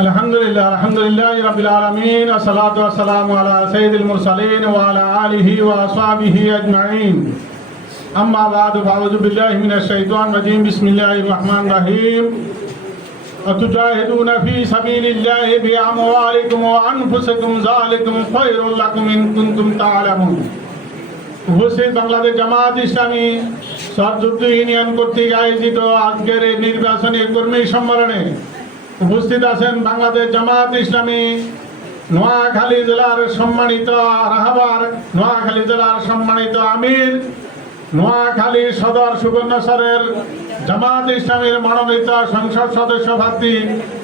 আলহামদুলিল্লাহ আলহামদুলিল্লাহি রাব্বিল আলামিন আসসালাতু ওয়াসসালামু আলা সাইয়্যিদিল মুরসালিন ওয়া আলা আলিহি ওয়া আসহাবিহি আজমাইন আম্মা বা'দু ফাআউযু বিল্লাহি মিনাশ শাইতানির রাজীম বিসমিল্লাহির রহমানির রহিম আতুজাহিদুনা ফি সাবিলিল্লাহি বিআমওয়ালিকুম ওয়া আনফুসিকুম যালিকুম খায়রুল লাকুম ইন কুনতুম তা'লামুন। উপস্থিত বাংলাদেশ জামাত ইসলামী সরযুদ্ধ ইউনিয়ন কর্তৃক আয়োজিত আজকের এই নির্বাচনী কর্মী সম্মেলনে উপস্থিত আছেন বাংলাদেশ জামাত ইসলামী নোয়াখালী জেলার সম্মানিত রাহবার, নোয়াখালী জেলার সম্মানিত আমির, নোয়াখালী সদর সুবর্ণচরের জামাত ইসলামীর মনোনীত সংসদ সদস্য প্রার্থী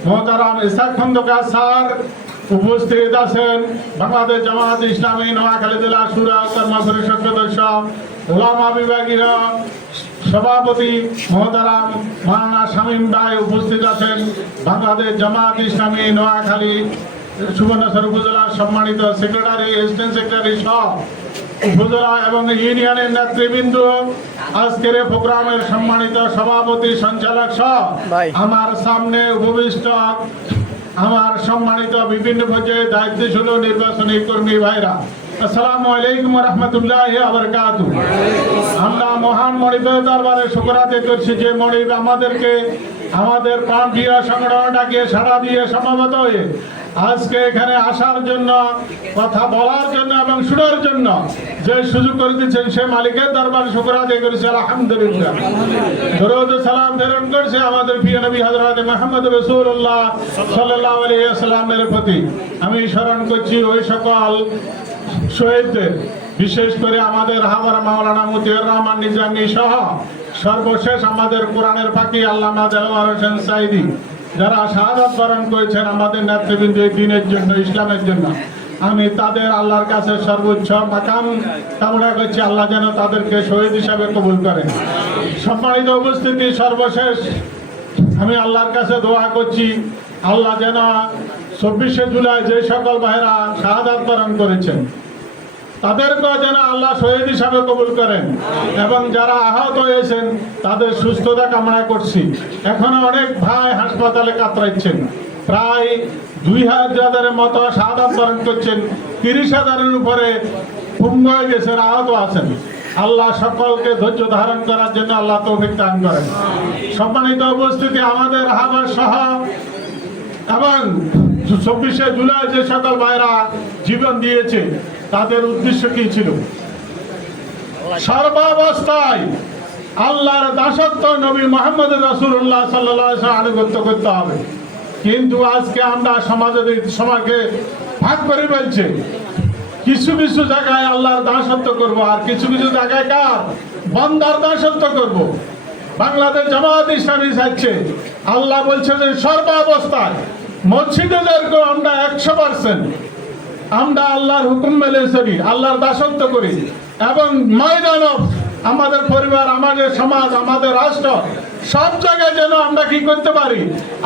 মোহতারাম ইসহাক খন্দকার স্যার। উপস্থিত আছেন বাংলাদেশ জামাত ইসলামী নোয়াখালী জেলা শুরা কর্ম পরিষদ সদস্য ওলামা বিভাগীয় সভাপতি মোহতারাম মাওলানা শামীম ভাই। উপস্থিত আছেন বাংলাদেশ জামাত ইসলামী নোয়াখালী সুবর্ণচর উপজেলার সম্মানিত সেক্রেটারি, অ্যাসিস্ট্যান্ট সেক্রেটারি সহ উপজেলা এবং ইউনিয়নের নেতৃবৃন্দ, আজকের প্রোগ্রামের সম্মানিত সভাপতি, সঞ্চালক সহ আমার সামনে উপবিষ্ট আমার সম্মানিত বিভিন্ন পর্যায়ে দায়িত্বশীল নির্বাচনী কর্মী ভাইরা, আসসালামু আলাইকুম ওয়া রাহমাতুল্লাহি ওয়া বারাকাতুহু। আমরা মহান মনিবের দরবারে শুকর আদায় করছি যে মনিব আমাদেরকে আমাদের প্রাণপ্রিয় সংগঠনটাকে সাড়া দিয়ে সমবেত হয়ে আজকে এখানে আসার জন্য, কথা বলার জন্য এবং শোনার জন্য যে সুযোগ করে দিচ্ছেন সে মালিকের দরবারে শুকর আদায় করেছে আলহামদুলিল্লাহ। দরুদ ও সালাম প্রেরণ করছে আমাদের প্রিয় নবী হযরত মুহাম্মদ রাসূলুল্লাহ সাল্লাল্লাহু আলাইহি ওয়াসাল্লামের প্রতি। আমি স্মরণ করছি ওই সকল শহীদদের, বিশেষ করে আমাদের রাহবার মাওলানা মতিউর রহমান নিজামী সহ সর্বশেষ আমাদের কোরআনের পাখি আল্লামা দেলোয়ার হোসেন সাঈদী, যারা শাহাদাত বরণ করেছেন আমাদের নেতৃবৃন্দ এই দিনের জন্য, ইসলামের জন্য। আমি তাদের আল্লাহর কাছে সর্বোচ্চ মাকাম কামনা করছি, আল্লাহ যেন তাদেরকে শহীদ হিসাবে কবুল করেন। সম্মানিত উপস্থিতি, সর্বশেষ আমি আল্লাহর কাছে দোয়া করছি আল্লাহ যেন 24শে জুলাই যে সকল ভাইরা শাহাদাত বরণ করেছেন তাদেরকেও যেন আল্লাহ শহীদ হিসাবে কবুল করেন এবং যারা আহত হয়েছেন তাদের সুস্থতা কামনা করছি। এখনো অনেক ভাই হাসপাতালে কাতরাচ্ছেন, প্রায় 2000-এর মতো শাহাদাত বরণ করছেন, 30,000-এর উপরে পঙ্গু হয়ে গেছেন, আহত আছেন। আল্লাহ সকলকে ধৈর্য ধারণ করার জন্য আল্লাহ তৌফিক দান করেন। সম্মানিত উপস্থিতি, আমাদের রাহবার সহ এবং 24শে জুলাই যে সকল ভাইরা জীবন দিয়েছে তাদের উদ্দেশ্য কি ছিল? সর্বাবস্থায় আল্লাহর দাসত্ব নবী মুহাম্মদ রাসূলুল্লাহ সাল্লাল্লাহু আলাইহি ওয়াসাল্লাম আনুগত্য করতে হবে। কিন্তু আজকে আমরা সমাজকে ভাগ করে ফেলছে, কিছু কিছু জায়গায় আল্লাহর দাসত্ব করব আর কিছু কিছু জায়গায় কার বান্দার দাসত্ব করব। বাংলাদেশ জামাত ইসলামী চাইছে, আল্লাহ বলছে যে সর্বাবস্থায় মসজিদে যেরকম আমরা 100% আমরা আল্লাহর হুকুম মেনে চলি, আল্লাহর দাসত্ব করি এবং ময়দান আমাদের পরিবার, আমাদের সমাজ, আমাদের রাষ্ট্র সব জায়গায় যেন আমরা কি করতে পারি,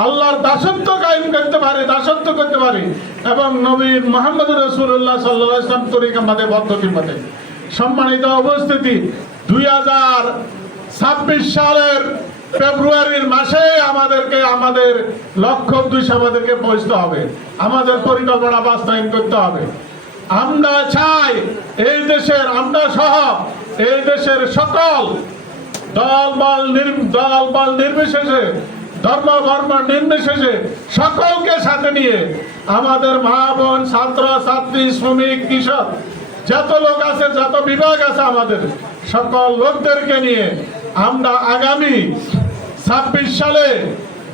আল্লাহর দাসত্ব কায়েম করতে পারি, দাসত্ব করতে পারি এবং নবী মুহাম্মদ রাসূলুল্লাহ সাল্লাল্লাহু আলাইহি ওয়াসাল্লাম তরিকা মতে পদ্ধতি মতে। সম্মানিত উপস্থিতি, 2026 সালের ফেব্রুয়ারির মাসে আমাদেরকে আমাদের লক্ষ্য উদ্দেশ্যে আমাদেরকে পৌঁছতে হবে, আমাদের পরিকল্পনা বাস্তবায়ন করতে হবে। আমরা চাই এই দেশের, আমরা সহ এই দেশের সকল দল বল নির্বিশেষে, ধর্ম বর্ণ নির্বিশেষে সকলকে সাথে নিয়ে আমাদের মা বোন, ছাত্র ছাত্রী, শ্রমিক, কৃষক, যত লোক আছে, যত বিভাগ আছে, আমাদের সকল লোকদেরকে নিয়ে আমরা আগামী 26 সালে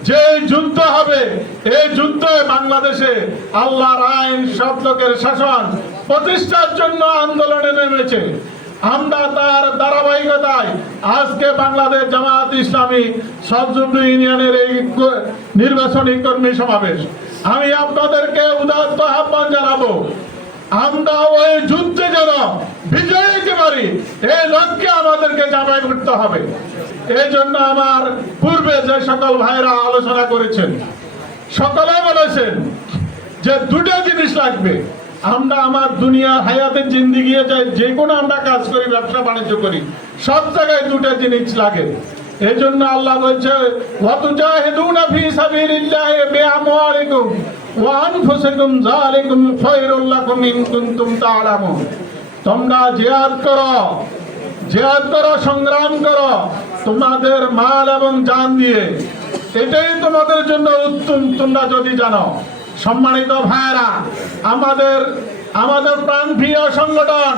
যে যুদ্ধ হবে, এই যুদ্ধে বাংলাদেশে আল্লাহর আইন, সব লোকের শাসন প্রতিষ্ঠার জন্য আন্দোলনে নেমেছে। আমরা তার ধারাবাহিকতায় আজকে বাংলাদেশ জামাত ইসলামী সরযুদ্ধ ইউনিয়নের এই নির্বাচনী কর্মী সমাবেশ। আমি আপনাদেরকে উদাত্ত আহ্বান জানাবো, আমরা ওই যুদ্ধে যেন বিজয়ী হতে পারি, এই লক্ষ্যে আমাদেরকে জামাই করতে হবে। এই জন্য আমার পূর্বে যে সকল ভাইরা আলোচনা করেছেন, সকলে বলেছেন যে দুটো জিনিস লাগবে। আমরা আমার দুনিয়ার হায়াতের জিন্দিগি যে কোনো আমরা কাজ করি, ব্যবসা বাণিজ্য করি, সব জায়গায় দুটো জিনিস লাগে। এই জন্য আল্লাহ বলছে ওয়াতুজাহিদুনা ফি সাবিলিল্লাহি বিআমওয়ালিকুম ওয়া আনফুসিকুম যালিকুম খায়রুল লাকুম ইন কুনতুম তা'লামুন। তোমরা জিহাদ করো, সংগ্রাম করো তোমাদের মাল এবং জান দিয়ে, এটাই তোমাদের জন্য উত্তম তোমরা যদি জানো। সম্মানিত ভাইরা, আমাদের প্রাণপ্রিয় সংগঠন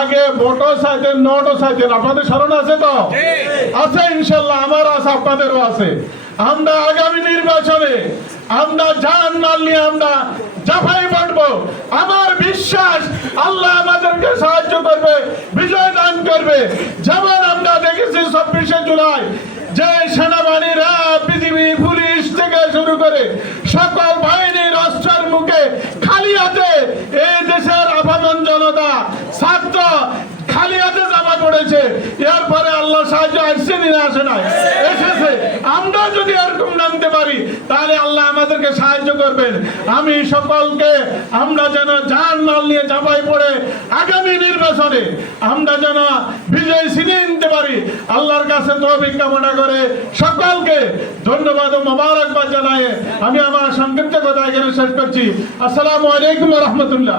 আগে ভোটও চাইতেন, নোটও চাইতেন। আপনাদের স্মরণ আছে তো? আছে ইনশাল্লাহ, আমারও আছে, আপনাদেরও আছে। আমরা আগামী নির্বাচনে আমরা জান মাল নিয়ে আমরা জাফাই পড়বো। আমার বিশ্বাস আল্লাহ আমাদেরকে সাহায্য করবে, বিজয় দান করবে। যেমন আমরা দেখেছি 24শে জুলাই যে সেনাবাহিনীরা, পৃথিবী পুলিশ থেকে শুরু করে সকল বাহিনীর অস্ত্রের মুখে খালি হাতে এই দেশের আপামর জনতা, ছাত্র খালি হাতে জামা পড়েছে। এরপরে আল্লাহ সাহায্য আসছে না, আসে নাই? এসেছে। আমরা যদি এরকম নামতে পারি তাহলে আল্লাহ আমাদেরকে সাহায্য করবেন। আমি সকলকে আমরা যেন জান মাল নিয়ে চাপাই পড়ে আগামী নির্বাচনে আমরা যেন বিজয় ছিনিয়ে নিতে পারি, আল্লাহর কাছে তৌফিক কামনা করে সকলকে ধন্যবাদ ও মোবারকবাদ জানাই আমি আমার সংক্ষিপ্ত কথা এখানে শেষ করছি। আসসালামু আলাইকুম ওয়া রাহমাতুল্লাহ।